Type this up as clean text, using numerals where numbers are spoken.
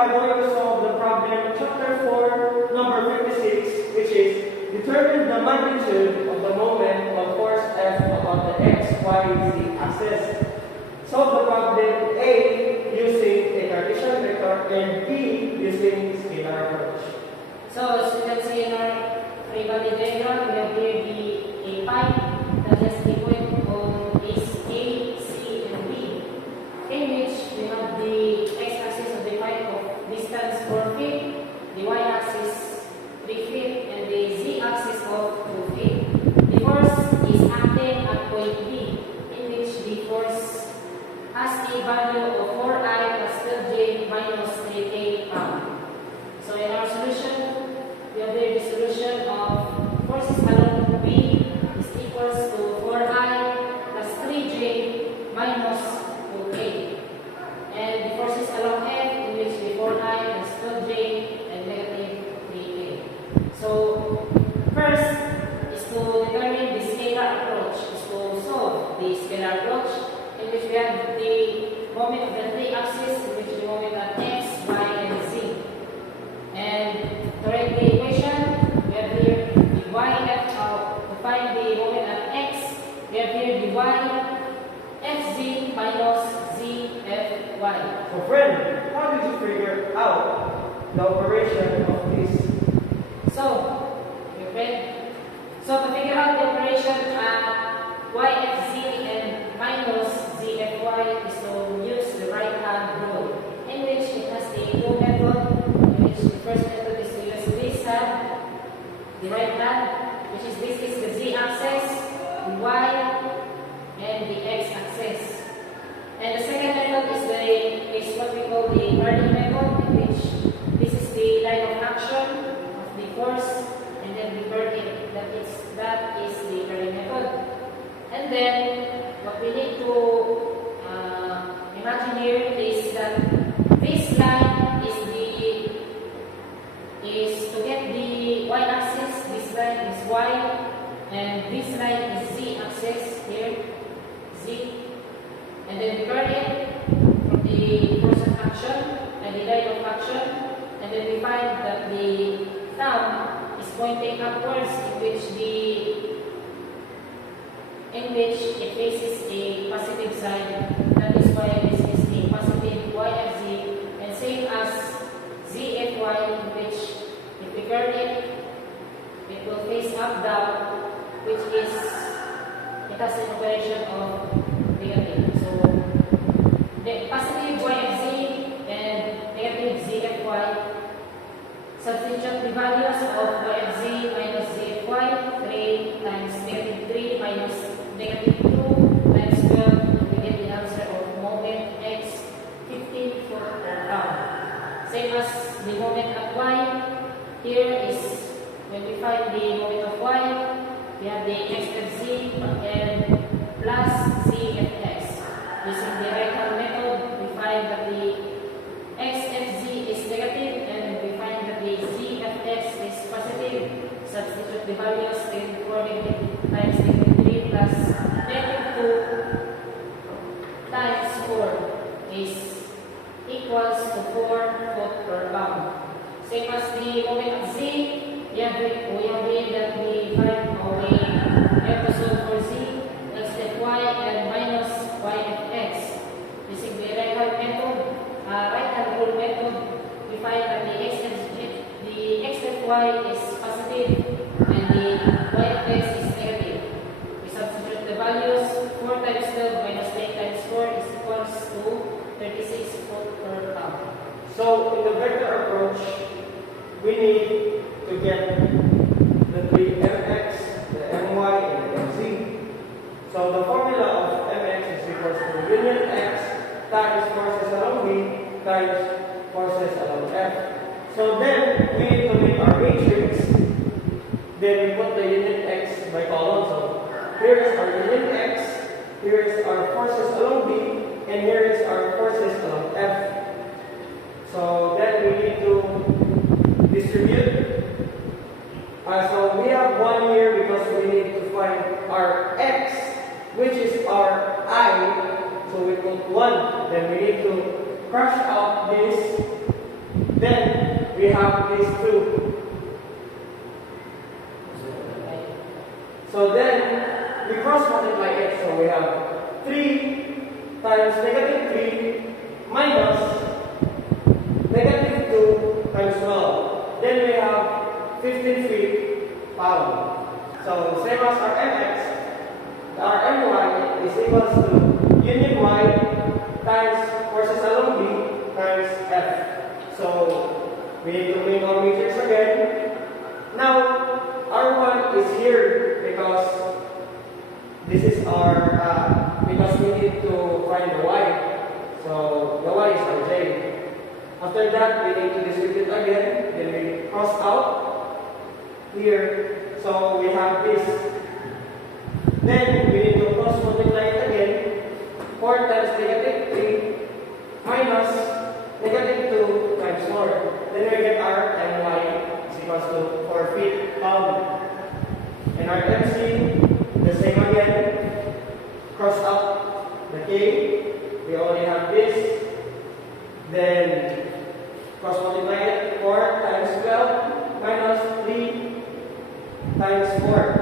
are going to solve the problem chapter 4, number 56, which is determine the magnitude of the moment of force F about the x, y, z axis. Solve the problem A using a Cartesian vector and B using scalar approach. So as you can see in our free body diagram, we have here a pipe that has the point on is A, C, and B, in which we have the x-axis of the pipe of distance 4 feet, the y-axis 3 feet, and the z-axis of 2 feet. The force is acting at point B, in which the force has a value of 4i plus 12j minus 3k pound. So in our solution, we have the solution of forces along B is equals to 4i plus 3j minus 2k. And the forces along F, in which the 4i plus 12j and negative 3k. So first is to determine the scalar approach, is to solve the scalar approach, in which we have the moment of the three-axis, in which the moment at x, y, and z. And to write the equation, we have here the yf. To find the moment at x, we have here the y fz minus zfy. So friend, how did you figure out the operation of this? So, your friend, so to figure out the operation at yfz and minus zfy is to use the right hand rule, in which it has the two method, in which the first method is to use this hand, the right hand, which is this is the z-axis, the y, and the x-axis. And the second method is what we call the turning method, in which this is the line of action of the force, and then we burn it. That is the turning method. And then what we need to imagine here is that this line is to get the y-axis. This line is y, and this line is z-axis here, z. And then we burn it from the force of action and the line of action, and then we find that the thumb is pointing upwards, in which it faces a positive side. That is why this is a positive yfz, and same as zfy, in which if we burn it, it will face up down, which is it has an operation of negative. So the positive yfz and negative zfy, substitute the values of yfz minus zfy, 3 times negative 3 minus negative 2 times 12, we get the answer of moment x 15 foot per pound. Same as the moment at y. Here is when we find the moment of y, we have the x of z and plus z of x. Using the right hand method, we find that the x of z is negative, and we find that the z of x is positive. Substitute the values, negative 4 negative times negative 3 plus negative 2 times 4 is equals to 4 foot per pound. Same as the moment of z, we agree that we have to solve for z, x of y and minus y of x. Using the right hand rule method, we find that the x of y is positive and the y of x is negative. We substitute the values. 4 times 12 minus 10 times 4 is equals to 36 foot per pound. So in the vector approach, we need to get the three mx, the my, and the mz. So the formula of mx is equals to union x times forces along b times forces along f. So then we need to make our matrix. Then we put the union x by column. So here is our union x, here is our forces along b, and here is our forces along f. So then we need to distribute. So we have 1 here because we need to find our x, which is our I. So we put 1. Then we need to crush out this Then we have these two. So then we cross multiply it. So we have 3 times negative 3 minus negative 2 times 12. Then we have 15 feet pound. So same as our mx, our my is equals to union y times forces along B times F. So we need to make our meters again. Now R1 is here because this is our because we need to find the y. So the y is our j. After that, we need to distribute again. Then we cross out here. So we have this. Then we need to cross multiply it again. 4 times negative 3 minus negative 2 times 4. Then we get our my is equals to 4 feet pound. And our MC, the same again. Cross out the k. We only have this. Then cross multiply it. 4 times 12 minus 3 times 4.